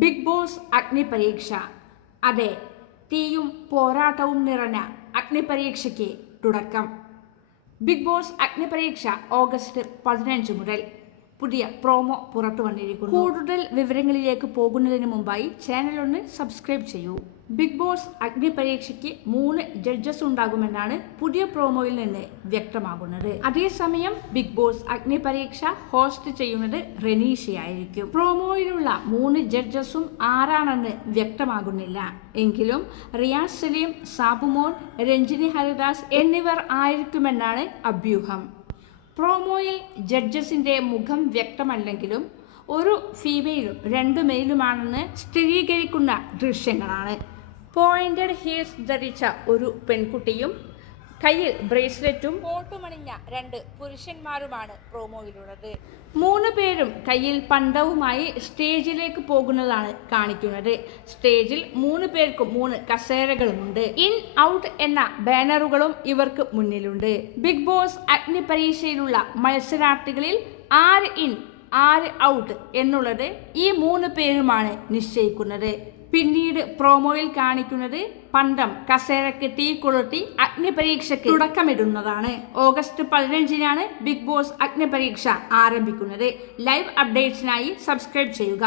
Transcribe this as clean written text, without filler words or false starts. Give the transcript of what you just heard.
Big boss അഗ്നിപരീക്ഷ. അതെ, തീയും പോരാട്ടവും നിറഞ്ഞ അഗ്നിപരീക്ഷയ്ക്ക് തുടക്കം. ബിഗ് ബോസ് അഗ്നിപരീക്ഷ ഓഗസ്റ്റ് 15 മുതൽ പുതിയ പ്രോമോ പുറത്തു വന്നിരിക്കുന്നു. കൂടുതൽ വിവരങ്ങളിലേക്ക് പോകുന്നതിന് മുമ്പായി ചാനൽ ഒന്ന് സബ്സ്ക്രൈബ് ചെയ്യൂ. ബിഗ് ബോസ് അഗ്നിപരീക്ഷയ്ക്ക് 3 ജഡ്ജസ് ഉണ്ടാകുമെന്നാണ് പുതിയ പ്രോമോയിൽ നിന്ന് വ്യക്തമാകുന്നത്. അതേസമയം ബിഗ് ബോസ് അഗ്നിപരീക്ഷ ഹോസ്റ്റ് ചെയ്യുന്നത് റെനീഷയായിരിക്കും. പ്രോമോയിലുള്ള 3 ജഡ്ജസും ആരാണെന്ന് വ്യക്തമാകുന്നില്ല. എങ്കിലും റിയാസ് സലീം, സാബുമോൻ, രഞ്ജിനി ഹരിദാസ് എന്നിവർ ആയിരിക്കുമെന്നാണ് അഭ്യൂഹം. പ്രോമോയിൽ ജഡ്ജസിന്റെ മുഖം വ്യക്തമല്ലെങ്കിലും ഒരു ഫീമെയിലും 2 മെയിലുമാണെന്ന് സ്ഥിരീകരിക്കുന്ന ദൃശ്യങ്ങളാണ്. പോയിന്റഡ് ഹീൽസ് ധരിച്ച ഒരു പെൺകുട്ടിയും കയ്യിൽ ബ്രേസ്ലെറ്റും കോട്ടുമണിഞ്ഞ 2 പുരുഷന്മാരുമാണ് പ്രോമോയിലുള്ളത്. 3 പേരും കയ്യിൽ പണ്ടവുമായി സ്റ്റേജിലേക്ക് പോകുന്നതാണ് കാണിക്കുന്നത്. സ്റ്റേജിൽ 3 പേർക്കും 3 കസേരകളുമുണ്ട്. ഇൻ ഔട്ട് എന്ന ബാനറുകളും ഇവർക്ക് മുന്നിലുണ്ട്. ബിഗ് ബോസ് അഗ്നിപരീക്ഷയിലുള്ള മത്സരാർത്ഥികളിൽ 6 ഇൻ 6 ഔട്ട് എന്നുള്ളത് ഈ 3 പേരുമാണ് നിശ്ചയിക്കുന്നത്. പിന്നീട് പ്രോമോയിൽ കാണിക്കുന്നത് പന്തം കസേരയ്ക്ക് തീ കൊളുത്തി അഗ്നിപരീക്ഷയ്ക്ക് തുടക്കമിടുന്നതാണ്. ഓഗസ്റ്റ് 15-നാണ് ബിഗ് ബോസ് അഗ്നിപരീക്ഷ ആരംഭിക്കുന്നത്. ലൈവ് അപ്ഡേറ്റ്സിനായി സബ്സ്ക്രൈബ് ചെയ്യുക.